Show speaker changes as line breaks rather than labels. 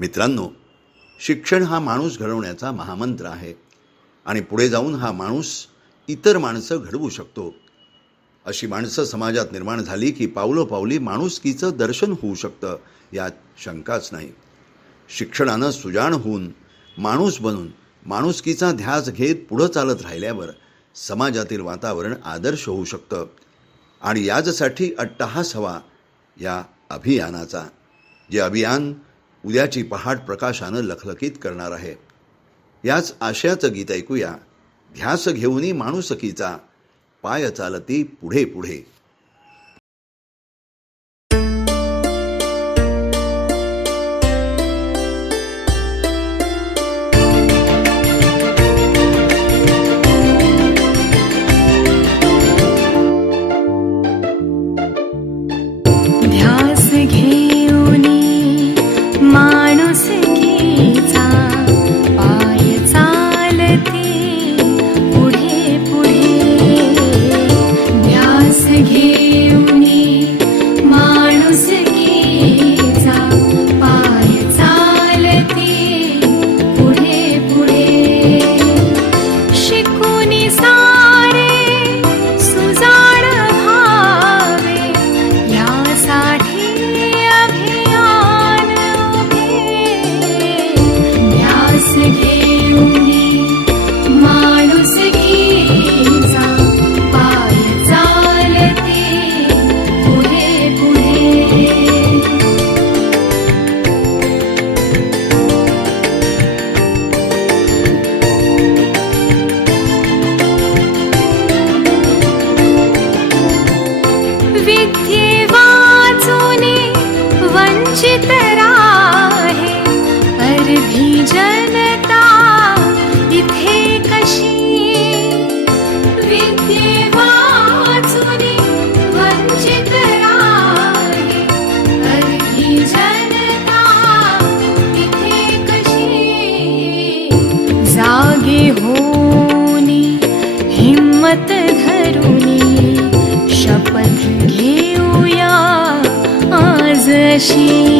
मित्रांनो शिक्षण हा माणूस घडवण्याचा महामंत्र आहे आणि पुढे जाऊन हा माणूस इतर माणसं घडवू शकतो. अशी माणसं समाजात निर्माण झाली की पावलोपावली माणुसकीचं दर्शन होऊ शकतं यात शंकाच नाही. शिक्षणानं सुजाण होऊन माणूस बनून माणुसकीचा ध्यास घेत पुढं चालत राहिल्यावर समाजातील वातावरण आदर्श होऊ शकतं. आणि याचसाठी अट्टहास हवा या अभियानाचा. जे अभियान उद्याची पहाट प्रकाशानं लखलखीत करणार आहे. याच आशयाचं गीत ऐकूया. ध्यास घेऊनी माणुसकीचा. पाय चालती पुढे पुढे.
करुणी शपथ घेऊया आजशी